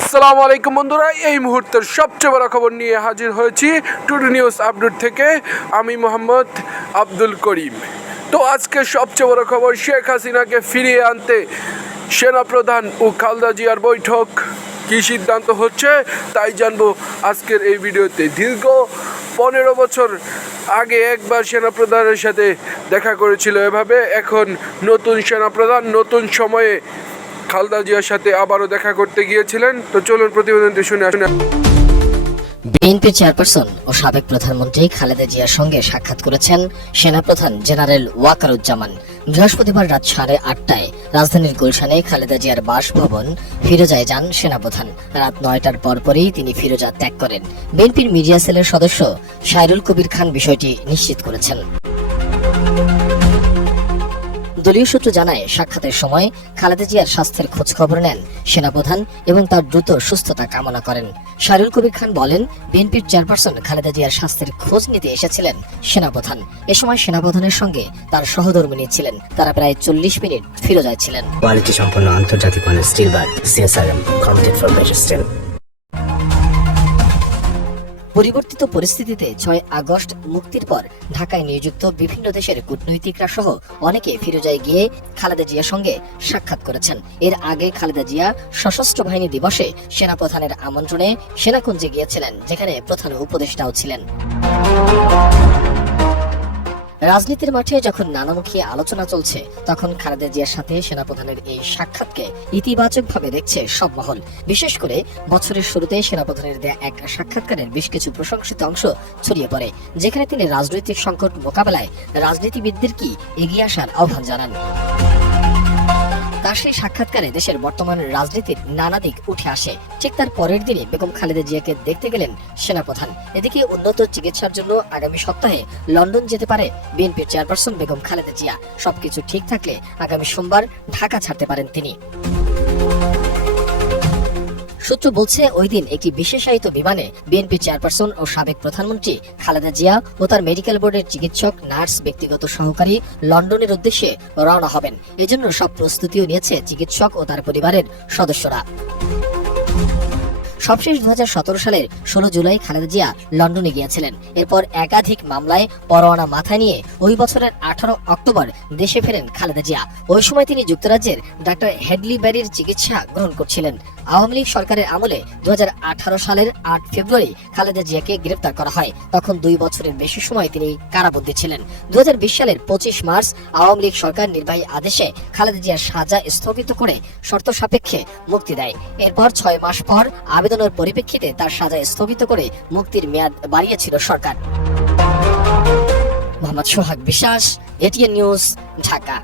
আসসালামু আলাইকুম বন্ধুরা, এই মুহূর্তের সবচেয়ে বড় খবর নিয়ে হাজির হয়েছি টুডে নিউজ আপডেট থেকে। আমি মোহাম্মদ আব্দুল করিম। তো আজকে সবচেয়ে বড় খবর, শেখ হাসিনাকে ফিরিয়ে আনতে সেনাপ্রধান ও খালেদা জিয়ার বৈঠক, কী সিদ্ধান্ত হচ্ছে তাই জানবো আজকের এই ভিডিওতে। দীর্ঘ 15 বছর আগে একবার সেনাপ্রধানের সাথে দেখা করেছিল এভাবে, এখন নতুন সেনাপ্রধান নতুন সময়ে খালেদা জিয়ার সাথে আবারও দেখা করতে গিয়েছিলেন। তো চলুন প্রতিবেদনটি শুনে আসুন। বিএনপি চেয়ারপারসন ও সাবেক প্রধানমন্ত্রী খালেদা জিয়ার সঙ্গে সাক্ষাৎ করেছেন সেনাপ্রধান জেনারেল ওয়াকারুজ্জামান। বৃহস্পতিবার রাত 8:30টায় রাজধানীর গুলশানে খালেদা জিয়ার বাসভবন ফিরোজায় যান সেনাপ্রধান। রাত 9টার পরপরই তিনি ফিরোজা ত্যাগ করেন। বিএনপির মিডিয়া সেলের সদস্য সাইরুল কবির খান বিষয়টি নিশ্চিত করেছেন। দলীয় সূত্র জানায়, সাক্ষাতের সময় খালেদা জিয়ার স্বাস্থ্যের খোঁজ খবর নেন সেনাপ্রধান এবং তার দ্রুত সুস্থতা কামনা করেন। সাইরুল কবির খান বলেন, বিএনপির চেয়ারপারসন খালেদা জিয়ার স্বাস্থ্যের খোঁজ নিতে এসেছিলেন সেনাপ্রধান। এ সময় সেনাপ্রধানের সঙ্গে তার সহধর্মিণী ছিলেন। তারা প্রায় 40 মিনিট ফিরোজায় ছিলেন। কোয়ালিটি সম্পন্ন আন্তর্জাতিক মানের still bar CSRM committed for better still. পরিবর্তিত পরিস্থিতিতে 6 আগস্ট মুক্তির পর ঢাকায় নিযুক্ত বিভিন্ন দেশের কূটনৈতিকরা সহ অনেকে ফিরোজায় গিয়ে খালেদা জিয়ার সঙ্গে সাক্ষাৎ করেছেন। এর আগে খালেদা জিয়া সশস্ত্র বাহিনী দিবসে সেনাপ্রধানের আমন্ত্রণে সেনাকুঞ্জে গিয়েছিলেন, যেখানে প্রধান উপদেষ্টাও ছিলেন। রাজনীতির মাঠে যখন নানামুখী আলোচনা চলছে, তখন খালেদা জিয়ার সাথে সেনাপ্রধানের এই সাক্ষাৎকে ইতিবাচকভাবে দেখছে সব মহল। বিশেষ করে বছরের শুরুতে সেনাপ্রধানের দেয়া এক সাক্ষাৎকারের বেশ কিছু প্রশংসিত অংশ ছড়িয়ে পড়ে, যেখানে তিনি রাজনৈতিক সংকট মোকাবেলায় রাজনীতিবিদদের কি এগিয়ে আসার আহ্বান জানান। তার সেই সাক্ষাৎকারে দেশের বর্তমান রাজনীতির নানা দিক উঠে আসে। ঠিক তার পরের দিনে বেগম খালেদা জিয়াকে দেখতে গেলেন সেনাপ্রধান। এদিকে উন্নত চিকিৎসার জন্য আগামী সপ্তাহে লন্ডন যেতে পারে বিএনপির চেয়ারপারসন বেগম খালেদা জিয়া। সবকিছু ঠিক থাকলে আগামী সোমবার ঢাকা ছাড়তে পারেন তিনি। সূত্র বলছে, ওই দিন একটি বিশেষায়িত বিমানে বিএনপি চেয়ারপারসন ও সাবেক প্রধানমন্ত্রী খালেদা জিয়া ও তার মেডিকেল বোর্ডের চিকিৎসক, নার্স, ব্যক্তিগত সহকারী লন্ডনের উদ্দেশ্যে রওনা হবেন। এজন্য সব প্রস্তুতিও নিয়েছে চিকিৎসক ও তার পরিবারের সদস্যরা। সবশেষ 2017 সালের 16 জুলাই খালেদা জিয়া লন্ডনে গিয়েছিলেন। এরপর একাধিক মামলায় পরোয়ানা মাথায় নিয়ে ওই বছরের 18 অক্টোবর দেশে ফেরেন খালেদা জিয়া। ওই সময় তিনি যুক্তরাজ্যের ডাক্তার হেডলি ব্যারির চিকিৎসা গ্রহণ করছিলেন। আওয়ামী লীগ সরকারের আমলে 2018 সালের 8 ফেব্রুয়ারি খালেদা জিয়াকে গ্রেফতার করা হয়। তখন 2 বছরের বেশি সময় তিনি কারাবন্দী ছিলেন। 2020 সালের 25 মার্চ আওয়ামী লীগ সরকার নির্বাহী আদেশে খালেদা জিয়ার সাজা স্থগিত করে শর্ত সাপেক্ষে মুক্তি দেয়। এরপর 6 মাস পর আবেদনের পরিপ্রেক্ষিতে তার সাজা স্থগিত করে মুক্তির মেয়াদ বাড়িয়েছিল সরকার। মোহাম্মদ সোহাগ বিশ্বাস, এটিএন নিউজ, ঢাকা।